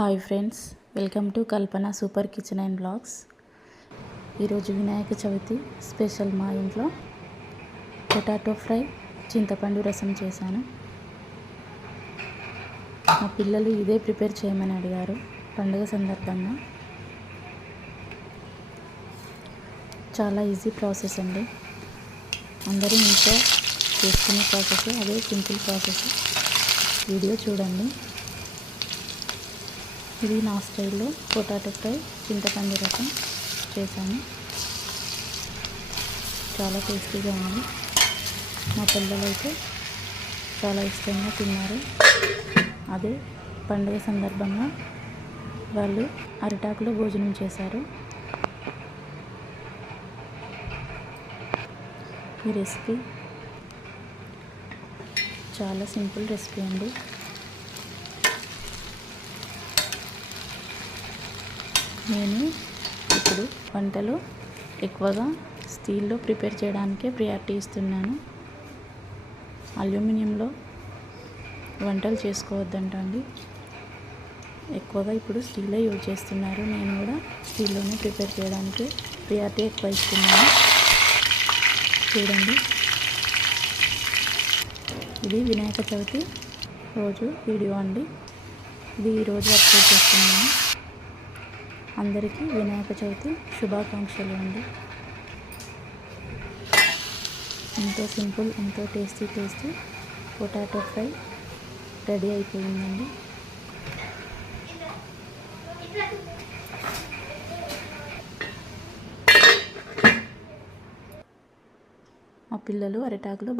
Hi friends, welcome to Kalpana super kitchen and blogs. ఈరోజు Vinayaka Chavithi special మా ఇంట్లో పొటాటో ఫ్రై, చింతపండు రసం చేశాను. మా పిల్లలు ఇదే ప్రిపేర్ చేయమని అడిగారు పండుగ సందర్భంగా. చాలా ఈజీ ప్రాసెస్ అండి. అందరూ ఇంట్లో చేసుకునే ప్రాసెస్, అదే సింపుల్ ప్రాసెస్. వీడియో చూడండి. ఇది నా స్టైల్లో పొటాటో ఫ్రై, చింతపండు రసం చేశాను. చాలా టేస్టీగా ఉంది. మా పిల్లలు అయితే చాలా ఇష్టంగా తిన్నారు. అదే పండుగ సందర్భంగా వాళ్ళు అరిటాకులో భోజనం చేశారు. ఈ రెసిపీ చాలా సింపుల్ రెసిపీ అండి. నేను ఇప్పుడు వంటలు ఎక్కువగా స్టీల్లో ప్రిపేర్ చేయడానికే ప్రియారిటీ ఇస్తున్నాను. అల్యూమినియంలో వంటలు చేసుకోవద్దంటండి. ఎక్కువగా ఇప్పుడు స్టీలే యూజ్ చేస్తున్నారు. నేను కూడా స్టీల్లోనే ప్రిపేర్ చేయడానికి ప్రియారిటీ ఎక్కువ ఇస్తున్నాను. చూడండి, ఇది వినాయక చవితి రోజు వీడియో అండి. ఇది ఈరోజు అప్లోడ్ చేస్తున్నాను. అందరికీ వినాయక చవితి శుభాకాంక్షలు అండి. ఎంతో సింపుల్, ఎంతో టేస్టీ పొటాటో ఫ్రై రెడీ అయిపోయిందండి. మా పిల్లలు అరిటాకులో